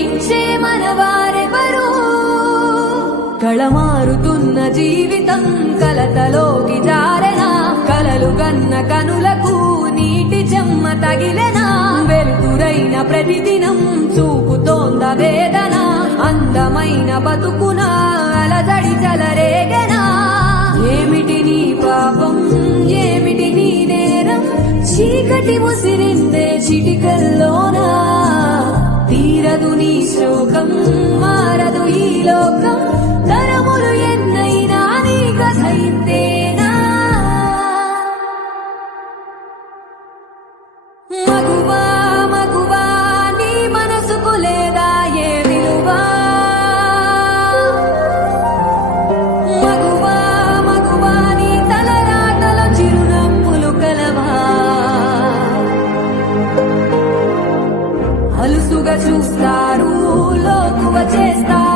ప్రేమించే మనవారెవరు కళమారుతున్న జీవితం కలతలోకి జారెనా కలలు గన్న కనులకు నీటి చెమ్మ తగిలెనా వెలుతురైన ప్రతిదినం చూపుతోంద వేదన అందమైన బతుకున అలజడి చలరేగనా ఏమిటి నీ పాపం ఏమిటి నీ నేరం చీకటి ముసిరిందే చిటికల్లోనా తీరదు నీ శోకం మారదు ఈ లోకం తరములు ఎన్నైనా నీ కథ ఇంతేనా మగువా మగువా నీ మనసుకు లేదా ఏ విలువా మగువా మగువా నీ తలరాతల చిరునవ్వులు కలవా అలుసుగా చూస్తారు లోకువ చేస్తారు